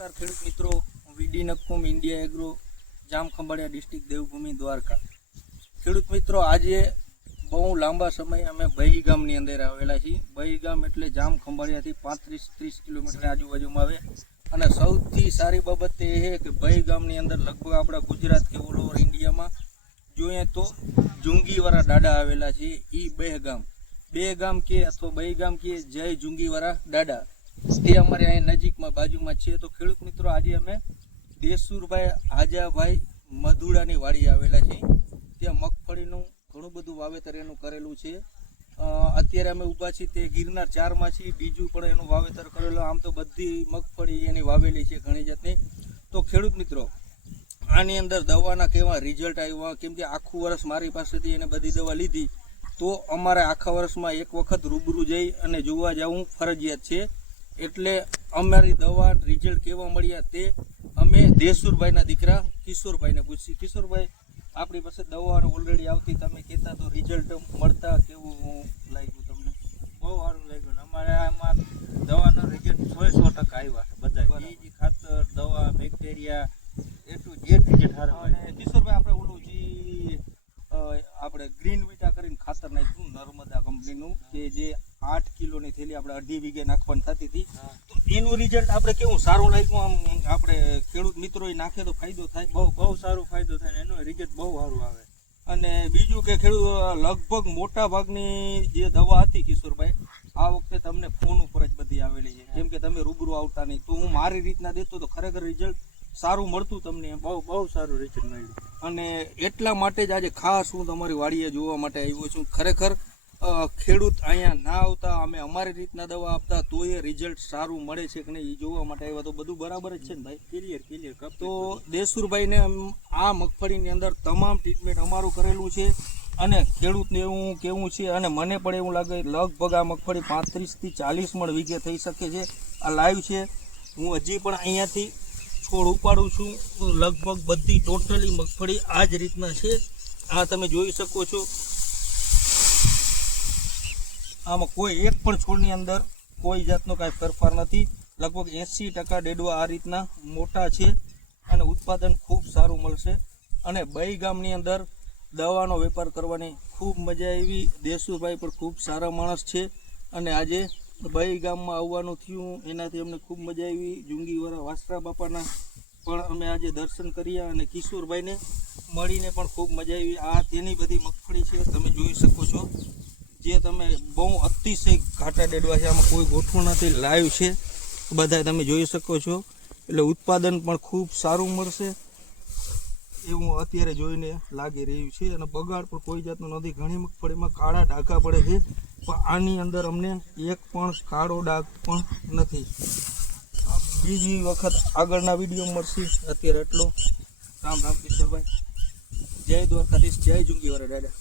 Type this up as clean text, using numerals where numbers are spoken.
નમસ્કાર ખેડૂત મિત્રો, VD Nakkum India Agro Jamkhambhalia district Devbhoomi Dwarka. ખેડૂત મિત્રો, આજે બહુ લાંબા સમય અમે બહી ગામની અંદર આવેલા છીએ. બહી ગામ એટલે જામખંભાળિયાથી 35-30 કિલોમીટર આજુબાજુમાં આવે. અને સૌથી સારી બાબત એ છે કે બહી ગામની અંદર લગભગ આપણા ગુજરાત કે ઓલ ઓવર ઇન્ડિયામાં જોઈએ તો જુંગીવાળા દાડા આવેલા છે. એ બે ગામ કે અથવા બહી ગામ કે જય જુંગીવાળા દાડા તે અમારે અહીંયા નજીકમાં બાજુમાં છે. તો ખેડૂત મિત્રો, આજે અમે દેસુરભાઈ આજાભાઈ મધુડાની વાડી આવેલા છીએ. ત્યાં મગફળીનું ઘણું બધું વાવેતર એનું કરેલું છે. અત્યારે અમે ઊભા છીએ તે ગિરનાર 4માં છીએ. બીજું પણ એનું વાવેતર કરેલું. આમ તો બધી મગફળી એની વાવેલી છે ઘણી જાતની. તો ખેડૂત મિત્રો, આની અંદર દવાના કેવા રિઝલ્ટ આવ્યા, કેમ કે આખું વર્ષ મારી પાસેથી એને બધી દવા લીધી, તો અમારે આખા વર્ષમાં એક વખત રૂબરૂ જઈ અને જોવા જવું ફરજિયાત છે. એટલે અમારી દવા રિઝલ્ટ કેવા મળ્યા તે અમે દેસુરભાઈના દીકરા કિશોરભાઈને પૂછી. કિશોરભાઈ, આપણી પાસે દવા ઓલરેડી આવતી, તમે કહેતા તો રિઝલ્ટ મળતા કેવું લાગ્યું તમને? બહુ સારું લાગ્યું ને અમારે આમાં દવાનો રિઝલ્ટ 100% આવ્યા છે બધા. બીજી ખાતર, દવા, બેક્ટેરિયા એટલું જે રિઝલ્ટ સારું. અને કિશોરભાઈ, આપણે ઓલું આપણે ગ્રીન વિટા કરીને ખાતર નાખ્યું નર્મદા કંપનીનું, કે જે 8 કિલોની થેલી આપણે 2.5 વીઘે નાખવાની થતી હતી, તો એનું રિઝલ્ટ આપણે કેવું સારું લાગ્યું? આમ આપણે ખેડૂત મિત્રોએ નાખે તો ફાયદો થાય? બહુ સારું ફાયદો થાય ને એનું રિઝલ્ટ બહુ સારું આવે. અને બીજું કે ખેડૂત લગભગ મોટા ભાગની જે દવા હતી કિશોરભાઈ, આ વખતે તમને ફોન ઉપર જ બધી આવેલી છે, કેમ કે તમે રૂબરૂ આવતા નહીં. તો હું મારી રીતના દેતો તો ખરેખર રિઝલ્ટ સારું મળતું તમને? બહુ સારું રિઝલ્ટ મળ્યું. અને એટલા માટે જ આજે ખાસ હું તમારી વાડીએ જોવા માટે આવ્યો છું. ખરેખર ખેડૂત અહીંયા ના આવતા, અમે અમારી રીતના દવા આપતા તો એ રિઝલ્ટ સારું મળે છે કે નહીં એ જોવા માટે આવ્યા. તો બધું બરાબર જ છે ને ભાઈ? ક્લિયર. તો દેસુરભાઈને આ મગફળીની અંદર તમામ ટ્રીટમેન્ટ અમારું કરેલું છે. અને ખેડૂતને એવું કેવું છે, અને મને પણ એવું લાગે લગભગ આ મગફળી 35 થી 40 મણ વીઘે થઈ શકે છે. આ લાઈવ છે. હું હજી પણ અહીંયાથી છોડ ઉપાડું છું. લગભગ બધી ટોટલી મગફળી આ જ રીતના છે. આ તમે જોઈ શકો છો. આમાં કોઈ એક પણ છોડની અંદર કોઈ જાતનો કાંઈ ફેરફાર નથી. લગભગ 80% ડેડવા આ રીતના મોટા છે અને ઉત્પાદન ખૂબ સારું મળશે. અને બહી ગામની અંદર દવાનો વેપાર કરવાની ખૂબ મજા આવી. દેસુભાઈ પણ ખૂબ સારા માણસ છે. અને આજે બહી ગામમાં આવવાનું થયું એનાથી અમને ખૂબ મજા આવી. જુંગીવાળા વાસરા બાપાના પણ અમે આજે દર્શન કર્યા અને કિશોરભાઈને મળીને પણ ખૂબ મજા આવી. આ તેની બધી મગફળી છે, તમે જોઈ શકો છો. જે તમે બહુ અતિશય ઘાટા ડેડવા છે, આમાં કોઈ ગોઠવું નથી, લાઈવ છે બધા તમે જોઈ શકો છો. એટલે ઉત્પાદન પણ ખૂબ સારું મળશે એવું અત્યારે જોઈને લાગી રહ્યું છે. અને બગાડ પણ કોઈ જાતનો નથી. ઘણી મગફળીમાં કાળા ડાઘા પડે છે, પણ આની અંદર અમને એક પણ કાળો ડાઘ પણ નથી. બીજી વખત આગળના વિડીયો મળશે. અત્યારે એટલો. રામ રામ કિશોરભાઈ. જય દ્વારકાધીશ, જય જુંગીવાળા દાદા.